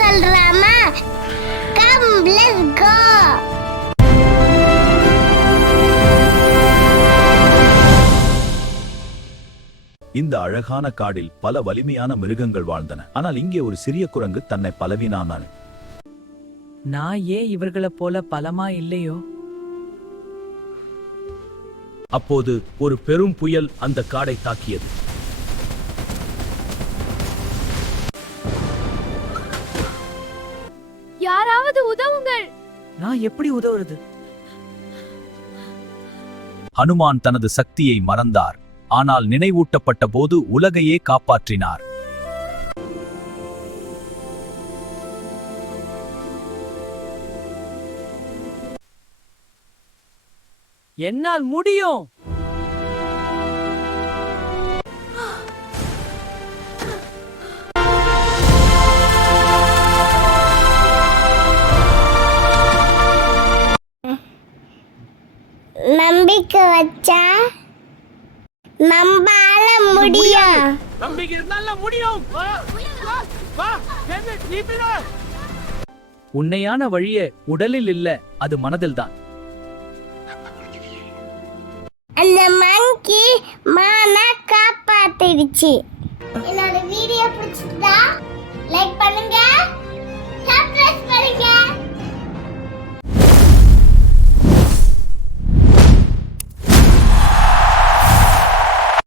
சொல்றாமா? Come, let's go. இந்த அழகான காடில் பல வலிமையான மிருகங்கள் வாழ்ந்தன. ஆனால் இங்கே ஒரு சிறிய குரங்கு தன்னை பலவீனானாள். நான் ஏன் இவர்கள போல பலமா இல்லையோ? அப்போது ஒரு பெரும் புயல் அந்த காடை தாக்கியது. யாராவது உதவுங்கள். நான் எப்படி உதவுறது? ஹனுமான் தனது சக்தியை மறந்தார். ஆனால் நினைவூட்டப்பட்ட போது உலகையே காப்பாற்றினார். என்னால் முடியும். நம்பிக்கை வச்சா நம்பால முடியும். நம்பிக்கை இருந்தால முடியும். உண்மையான வழியே உடலில் இல்ல, அது மனதில்தான். அந்த மங்கி மானை காப்பாத்திடுச்சு. என்னோட வீடியோ பிடிச்சிருந்தா